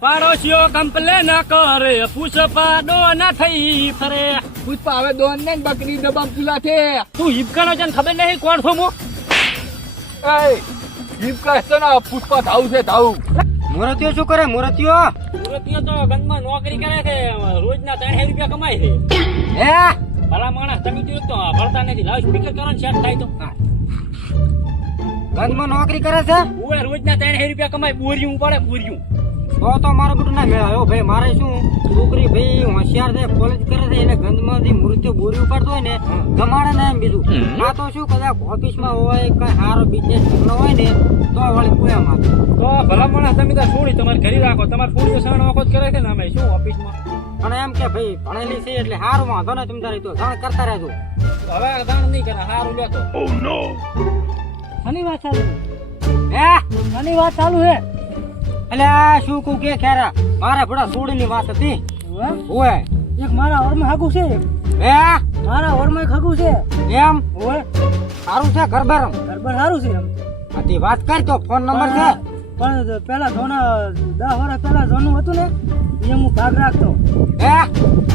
પાડોશીઓ complain કરે Pushpa Don થઈ ફરે. પુષ્પા હવે દોન ને બકરી દબામ પુલા છે. તું હિબકાનો છે ને ખબર નહીં કોણ છું હું? એ જીપ કહે ને પુષ્પા ધાવ છે ધાવ. મુરતીઓ શું કરે મુરતીઓ? સુરતીઓ તો ગંદમાં નોકરી કરે છે, રોજના 3,000 રૂપિયા કમાય છે. હે ભલા માણસ તમે જોયું તો ભરતા નથી. લાવ સ્પીકર કરો ને સેટ થાય તો. ગંધમાં નોકરી કરે છે? ઓય રોજના 3,000 રૂપિયા કમાય. બોરિયું પડે બોરિયું. તો મારું બધું ના મેળાયો ભાઈ. મારે શું છોકરી ભાઈ હોશિયાર છે, કોલેજ કરે છે, એને ગંધમાંથી મૂર્તિઓ બોરી ઉપાડતો હોય ને ગમાડે ને એમ બીજું. આ તો શું કદાચ ઓફિસમાં હોય કઈ સારો બિઝનેસ કરનો હોય ને તો વળી કોયામાં તો ભલા માણસ તમે તો છોડી તમારે ઘરે રાખો. તમારે છોડીઓ સણ વખત કરે છે ને અમે શું ઓફિસમાં. પણ એમ કે ભાઈ ભણેલી છે એટલે સારું વાંધો ને તમે તારી તો જાણ કરતા રહેજો. હવે દાણ નહીં કરે સારું લેતો. આની વાત ચાલુ હે આની વાત ચાલુ હે. એટલે શું કહું કે ખેરા મારે ભડા સોડીની વાત હતી. ઓય એક મારા ઓરમાં હાગું છે, હે મારા ઓરમાં હાગું છે. એમ ઓય સારું છે ઘરબર ગરબર સારું છે એમ. આથી વાત કર તો ફોન નંબર છે. પણ પેલા જોના 10 વર્ષ પેલા જોનું હતું ને એ હું ભાગ રાખતો. હે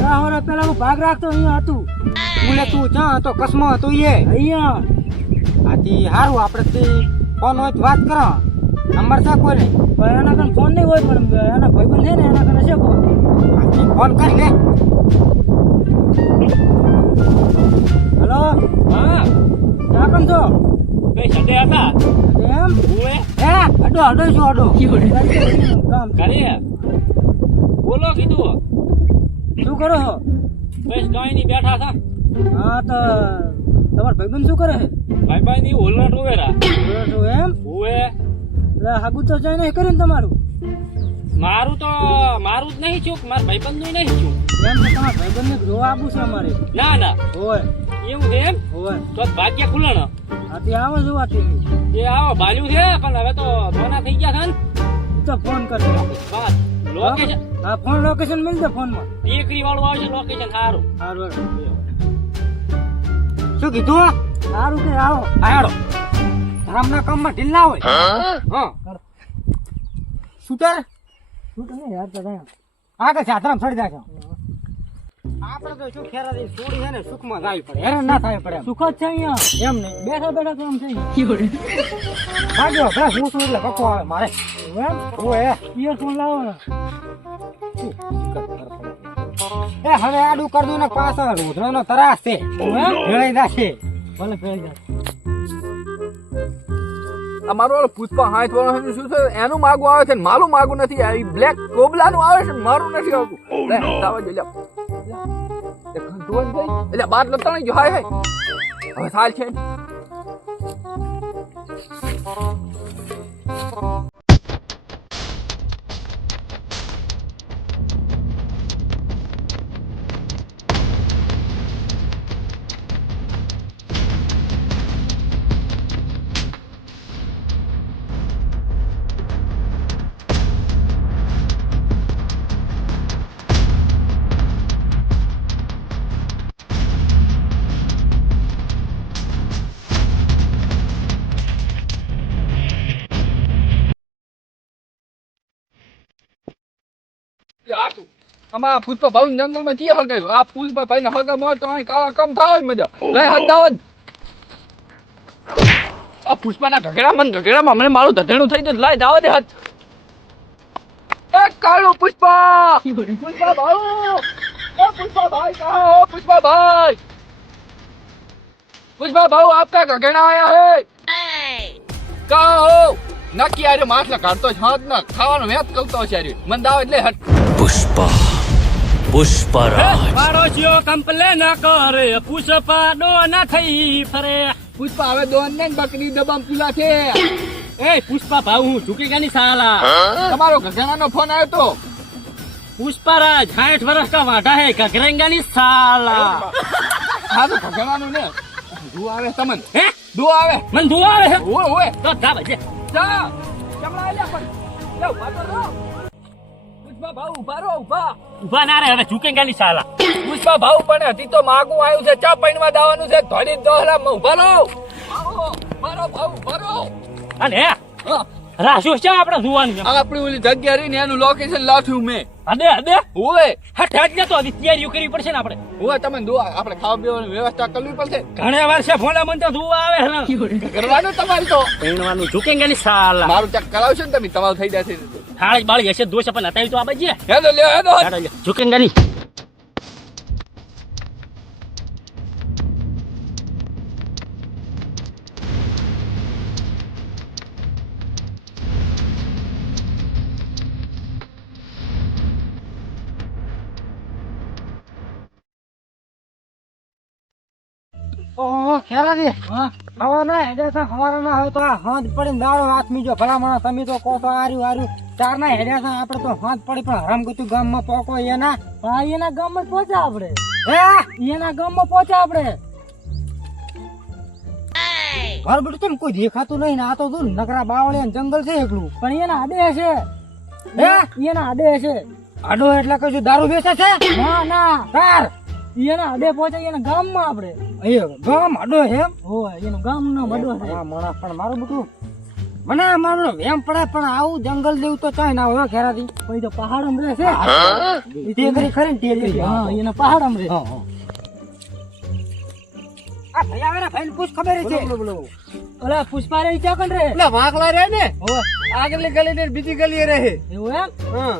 10 વર્ષ પેલા હું ભાગ રાખતો અહીંયા હતું. બોલે તું જા તો કસમો હતો એ અહીંયા આથી સારું આપણે ફોન હોય તો વાત કરો. નંબર છે કોઈ નહીં? પણ એના કને ફોન નહીં હોય, પણ એના ભાઈબંધ છે ને એના કને છે ફોન. આથી ફોન કરી લે. હેલો હા કાકન છો કઈ સડે હતા એમ? ઓય હે અડો અડો શું અડો કામ કરીએ બોલો કીધું શું કરો છો? બસ કઈ નહીં બેઠા હતા. હા તો તમારા ભાઈબંધ શું કરે છે? ભાઈ ભાઈ ની ઓલના ટોવેરા. બોલો છો એમ? ઓય એટલે હાગું તો જઈ નહીં કર્યું ને તમારું? મારું જ નહીં છું, મારા ભાઈબંધ નું નહીં છું. એમ તો તમારા ભાઈબંધને જોવા આપવું છે અમારે. ના ના ઓય એવું છે એમ ઓય તો ભાગ્ય ખુલણ આથી આવો જોવાથી એ આવો બાલ્યું છે પણ હવે તો સોના થઈ ગયા છે ને તો ફોન કરજો. વાત લોકેશન હા ફોન લોકેશન મળી જાય ફોનમાં. ટેકરી વાળું આવશે લોકેશન સારું. સારું શું કીધું? સારું કે આવો. આયાડો ધરમના કામમાં ઢીલ ના હોય. હા શૂટર શું કરે યાર તો કાંઈ. આગળ ચાતરામ ચડી જાય છે. આપણે તો શું ખેરા દે છોડી છે ને સુખમાં જાવી પડે, હેરાન ના થાય પડે. સુખ જ છે અહીંયા. એમ નહીં બેઠા બેઠા કામ છે. ભાગ્યો ભલા હું છું એટલે કકો આવે મારે. એમ ઓય ઇયરફોન લાવો ને. એ હવે આડું કર દઉં ને પાછળ રોધવાનો તરાસ છે. ભેળાઈ જશે. ભલે ભેળી જાય. અમારો ઓલો પુષ્પા 60 વર્ષનું શું છે એનું માગું આવે છે ને મારું માગું નથી. આ બ્લેક કોબલાનું આવે છે ને મારું નથી આવતું. લે તાવા જો લે એ ખંડોન ગઈ એટલે બાર લતાણી જો હાય હવે સાલ છે. આમાં પુષ્પા ભાઈ જંગલ માં જીયા હગાવ્યું. આ પુષ્પા ભાઈ ને હગામાં તો અહીં કાળા કમ થાય મજા લે હદાવત. આ પુષ્પાના ઢગેડામાં મને મારું ધધેણું થઈ જાય. લાય દાવા દે હાથ. એ કાળો પુષ્પા પુષ્પા ભાઈ ओ पुष्पा भाई कहाँ हो? पुष्पा भाई आपका गगना आया है. कहाँ हो? નક્કી આરે માથલા કાઢતો જ હાથ ના ખાવાનો વેત કરતો છે આરે મંદાવ એટલે હટ. પુષ્પરાજ પાડોશીઓ કમ્પ્લેન કરે પુષ્પા ડોન થઈ ફરે. પુષ્પા હવે દોન ને બકરી દબામ પુલા છે. એ પુષ્પા ભાવ હું ઝુકેગા ની સાલા. તમારો ગગનાનો ફોન આવ્યો તો. पुष्पराज 60 वर्ष का वाटा है ककरेंगा नहीं साला. હા તો ગગનાનું ને દુ આવે તમન હે દુ આવે मन धुआ है ઓય ઓય तो दा बजे જા ચમડા લે પણ લે ઉભા તો રહો. પુષ્પા ભાવ ઉભા રહો ઉભા. उभा ना रे હવે ઝુકેગા ની સાલા. પુષ્પા ભાવ પણ હતી તો માગું આવ્યું છે ચા પૈણવા દાવાનું છે ધોડી દોહલા માં ઉભા રહો. આવો મારો ભાવ ઉભા રહો. અને હા રાશો છે આપણે જોવાનું આપણી ઓલી જગ્યા રહી ને એનું લોકેશન લાઠ્યું મેં. અડે ઓવે હટ ને તો હજી તૈયારીઓ કરવી પડશે ને આપણે ઓવે તમે દો આપણે ખાવા પીવાની વ્યવસ્થા કરવી પડશે. ઘણા વાર છે ફોના મન તો જોવા આવે હે કરવાનું તમારે તો. પૈણવાનું ઝુકેંગે ની સાલા મારું ચેક કરાવશો ને તમે તમારું થઈ જશે. થાળી બાળી હશે દોષ પણ હતા તો આ બાજુ હેડો લ્યો હેડો. ઝુકેંગે ની ઓહો ખેરાજી હવા ના હેડે છે હવાના ના હોય તો આ હાથ પડીને દાડો હાથ મીજો ભલામણ તમે તો કહો તો આર્યું ચાર ના હેડે છે આપણે તો હાથ પડી પણ હરામગતું ગામમાં પોકો એના હા એના ગામમાં જ પહોંચ્યા આપણે હે એના ગામમાં પહોંચ્યા આપણે ઘર બધું કેમ કોઈ દેખાતું નહીં ને આ તો દૂર નકરા બાવળે જંગલ છે એકલું પણ એના આડે છે એના આડે છે આડો એટલે કશું દારૂ બેસે છે ના ના તાર એના આડે પહોંચ્યા એના ગામમાં આપણે અહીંયા ગામ આડો એમ હોય એનું ગામ નો બડો છે આ માણસ પણ મારું બધું મને મારું એમ પડે પણ આવું જંગલ જેવું તો ચાય ના હોય ખેરાથી પછી તો પહાડમાં રહે છે ટેકરી ખરી ને ટેકરી હા એના પહાડમાં રહે આ ભાઈ આવે ને ભાઈ પૂછ ખબર છે ઓલા પુષ્પા રે ક્યાં કન રે એટલે વાંકલા રહે ને આગળની ગલી ને બીજી ગલી રહે એવું એમ હા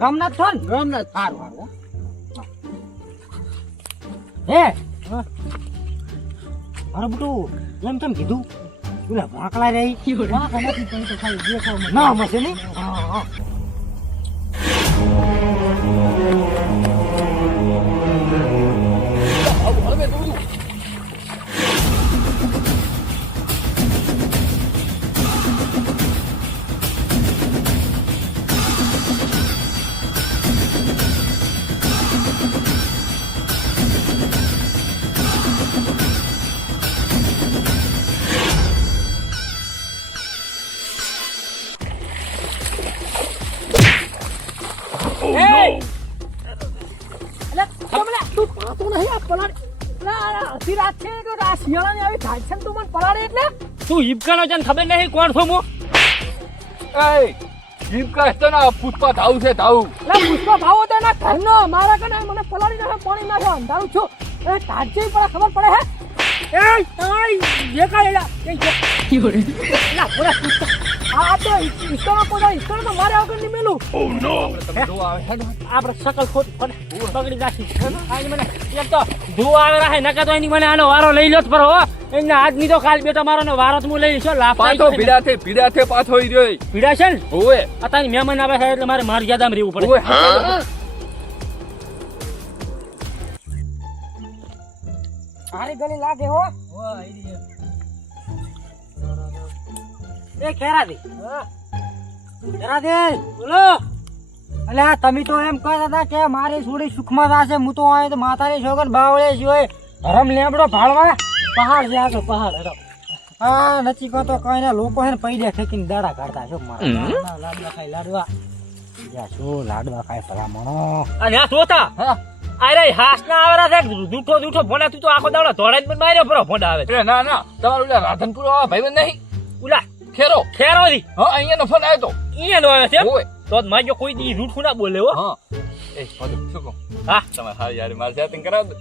ગામના થોન ગામના થાર વાળો હે મારું બધું એમ કેમ કીધું પેલા વાંકલા રહી વાંક નથી પણ તો ખાલી દેખાવમાં ના મસે ને હા તું પાતો નહીં આ પલાડ અડધી રાત છે કે આ શિયાળાની આવી થાય છે તું મને પલાડે એટલે તું હિબકાનો છે ને ખબર નહીં કોણ છો હું એ જીપ કહેતો ને પુષ્પા ધાવ છે ધાવ. ના પુષ્પા ભાવો તો એના ઘરનો મારા કને મને પલાડી નાખે પાણી નાખે અંધારું છું એ તાજે પણ ખબર પડે હે એ તાઈ દેખાય એલા એ ના પૂરા પુષ્પા આ તો ઇસ્તોનો પોતા ઇસ્તોનો તો મારે આગળ ની મેલું તમે દો આવે હેડો. આપણે શકલ ખોટ બગડી નાખી આની મને એક તો ધુવા આવે રાહે નકા તો એની મને આનો વારો લઈ લો પર હો એના આજની તો કાલ બેટા મારો ને વારો તો હું લઈ લઈશ પાછો ભીડા છે પાછો ઈ રહ્યો. પીડા છે ને ઓવે અત્યારે મહેમાન આવે છે એટલે મારે મારી યાદામાં રહેવું પડે ઓવે મારી ગલી લાગે હો એ ખેરાથી ખેરાથી બોલો અલે આ તમે તો એમ કહેતા હતા કે મારી થોડી સુખમાં થશે હું તો આયો તો માતાની છોકર બાવળે સિવાય ધરમ લેબડો ભાળવા પહાડ છે આ તો પહાડ હેડો હા નથી કહતો કઈ ના લોકો હે ને પૈડે ખેંચીને દાડા કાઢતા છો મારા લાડવા ખાઈ લાડવા શું લાડવા ખાય ભલામણો અને આ જોતા હા અરે હાસ ના આવરા છે જૂઠો ભોંડા તું તો આખો દાડો ધોળા જ માર્યો પરો ભોંડા આવે એ ના ના તમારું ઓલા રાધનપુર વાળા ભાઈબંધ નહીં ઉલા ખેરો ખેરો દી હા અહીંયાનો ફોન આવ્યો તો ઈયા નો આવે છે ઓવે તો માજો કોઈ દી રૂઠું ના બોલે હો હા એ બધું શું કહું હા તમારે હા યાર મારે સેટિંગ કરાવ દો.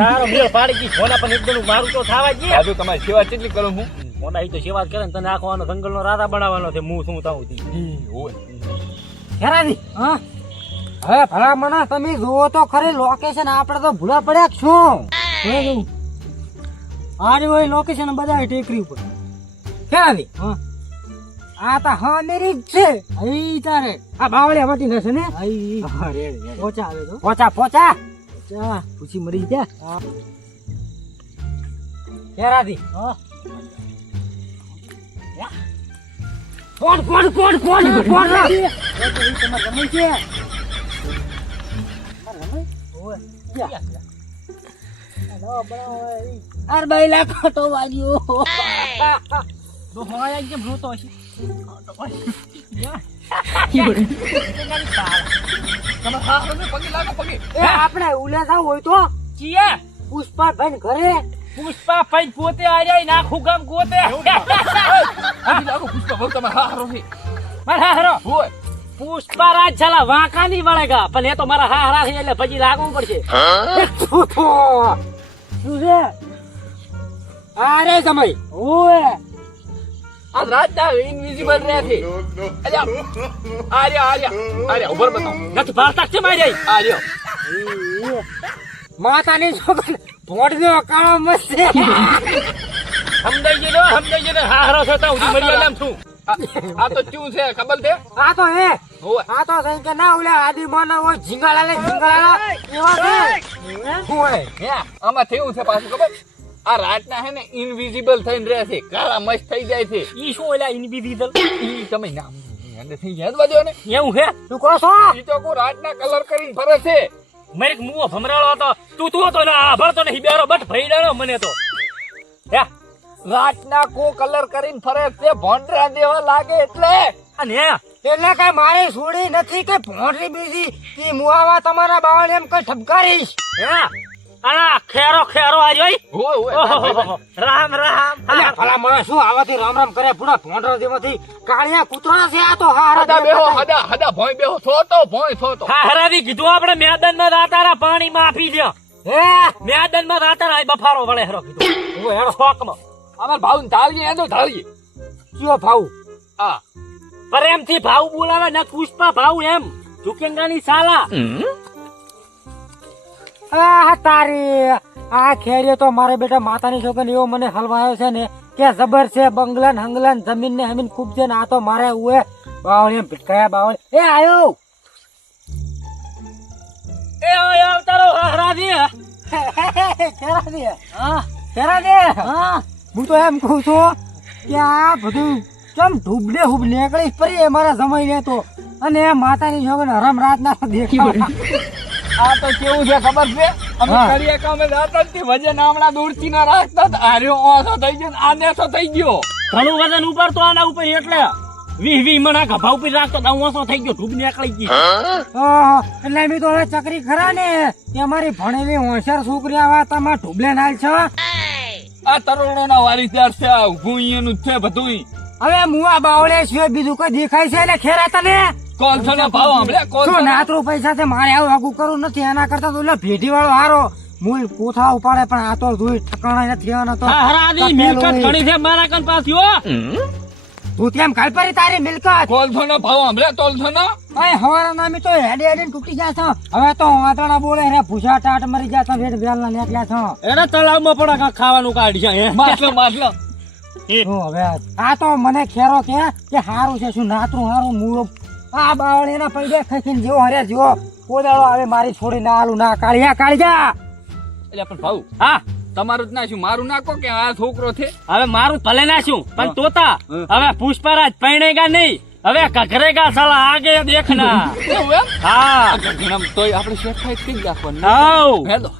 તારો મેળ પાડી દી ભોંડા પણ એકદમ મારું તો થાવા જ આજુ તમારી સેવા કેટલી કરું હું. ભોંડા ઈ તો સેવા જ કરે ને તને આખો જંગલ નો રાજા બનાવવાનો છે હું શું તાઉ ઓવે ખેરાથી હા હવે ભલામણા તમે જુઓ તો ખરી લોકેશન આપણે તો ભૂલા પડ્યા છું આરે હોય લોકેશન બધા ટેકરી ઉપર ખેરાથી હા આ તો હા મેરી જ છે અહીં તારે આ બાવળે વટી જશે ને અહીં હા રેડ રેડ પહોંચા આવે તો પોચા પોચા ચા પૂછી મરી ગયા ખેરાથી હા કોણ કોણ કોણ કોણ કોણ તમારે રમે છે અરે 2 લાખ તો વાગ્યો તો હોય કેમ રોતો હશે તમે હા પગે લાગો પગે. એ આપણે ઉલે જાવ હોય તો ચિયા પુષ્પા ભાઈ ઘરે પુષ્પા પૈ પોતે આર્યા નાખું ગામ ગોતે આ લાગો પુષ્પા ભાવ તમે હારો છે મારા હારો હોય પુષ્પા રાજ છલા વાંકાની વળેગા પણ એ તો મારા હારા છે એટલે પછી લાગવું પડશે શું છે અરે સમય ઓય આ રાતના ઇનવિઝિબલ રહે છે અલ્યા આર્યા ઉપર બતાવો નથી ભારતા છે મારી આર્યો માતાની છોકરી ભોંડનો કાળો મસ્ત છે સમજાઈ ગયો હારો છો તો ઉધી મરી આમ છું આ તો શું છે ખબર છે આ તો હે હોય આ તો થઈ કે ના ઓલા આદિ માનવ હોય ઝીંગાળા એવા છે હોય હે આમાં થયું છે પાછું ખબર આ રાતના હે ને ઇનવિઝિબલ થઈને રહે છે કાળા મસ્ત થઈ જાય છે ઈ શું ઓલા ઇનવિઝિબલ ઈ તમે નામ એને થઈ યાદ વાજો ને એવું હે તું કહો છો ઈ તો કો રાતના કલર કરીને ફરે છે મેં મુઓ ભમરાળો હતો તું હતો ને આ ભરતો નહીં બેરો બટ ભઈડાણો મને તો હે રાતના કો કલર કરીને ફરે છે ભોંડરા દેવા લાગે એટલે અને એટલે કઈ મારી છોડી નથી કે ભોંડરી બીજી કે મુઆવા તમારા બાવળ એમ કઈ ઠપકારીશ હે આના ખેરો આર્યો હોય ઓહો રામ અલ્યા ભલા મને શું આવાથી રામ રામ કરે પૂરા ભોંડરા દેવાથી કાળિયા કૂતરા છે આ તો હદા બેહો હારા હદા ભોંય બેહો થોતો હા હરાવી કીધું આપણે મેદાનમાં રાતારા પાણીમાં આપી દે હે મેદાનમાં રાતારા બફારો વળે હરો કીધું હું હેડો શોકમાં અમાર ભાવ ને ધાળીએ એનો ધાળીએ કયો ભાવ આ પ્રેમથી ભાવ બોલાવે ને પુષ્પા ભાવ એમ ઝુકેંગાની સાલા આ તારી આ ખેડ્યો તો મારે બેટા માતાની છોકરી એવો મને હલવાયો છે ને કે જબર છે બંગલન હંગલન જમીન ને હમીન ખૂબ છે ને આ તો મારે ઉએ બાવળ એમ ભીટકાયા બાવળ એ આયો એ ઓય આવતારો હરાજી ખેરા દે હા ખેરા દે હા હું તો એમ કહું છું કે આ બધું કેમ ઢૂબડે હુબ નીકળી પડી મારા સમય ને તો અને માતાની છોકરી હરમ રાત ના દેખાવ આ તો કેવું છે ખબર છે અમે હા. કરીએ કામે રાતન થી વજન આમળા દૂરથી ના રાખતા તો આર્યો ઓછો થઈ ગયો ને આને તો થઈ ગયો ઘણું વજન ઉપર તો આના ઉપર એટલે 20 મણા ગભા ઉપર રાખતો તો ઓછો થઈ ગયો ઢૂબ નીકળી ગઈ એટલે એમ તો હવે ચકરી ખરા ને કે અમારી ભણેલી હોશિયાર છોકરી આવા તમે ઢૂબલે નાલ છો આ તરોડો ના વારી ત્યાર છે આ ઊભું અહીંયાનું જ છે બધું હવે મુઆ બાવળે સિવાય બીજું કઈ દેખાય છે એટલે ખેરા તને કોલસો ના ભાવ આંભળે શું કોલસો નાતરું પૈસા છે મારે આવું આગું કરવું નથી એના કરતા તો ભેટી વાળો હારો મૂળ કોથળા ઉપાડે પણ આ તો જોઈ ઠકાણા નથી આનો તો હરાજી મિલકત ઘણી છે મારા કન પાછ્યો તું તેમ કાલ પરી તારી મિલકત કોલસો ના ભાવ આંભળે તોલસો ના અય હવારા નામી તો હેડી હેડી તૂટી ગયા છો હવે તો વાતણા બોલે ને ભૂસા ટાટ મરી ગયા છો વેડ વેલ ના નીકળ્યા છો એને તળાવમાં પણ કાંઈક ખાવાનું કાઢી છે માછલો શું હવે આ તો મને ખેરો કે હારું છે શું નાતરું હારું મૂળો આ બાવળ એના પૈડે ખસીને જેવો હરે જેવો કોદાળો આવે મારી છોડી ના આલું ના કાળિયા એટલે પણ ભાવ હા તમારું જ ના શું મારું નાખો કે આ છોકરો છે હવે મારું ભલે નાખ્યું પણ તોતા હવે પુષ્પરાજ પૈણેગા નહીં હવે કઘરેગા સાલા આગે દેખના એવું એમ હા ઘણા તોય આપણે સેફાઈ થઈ જ રાખવાનું આવ હેલો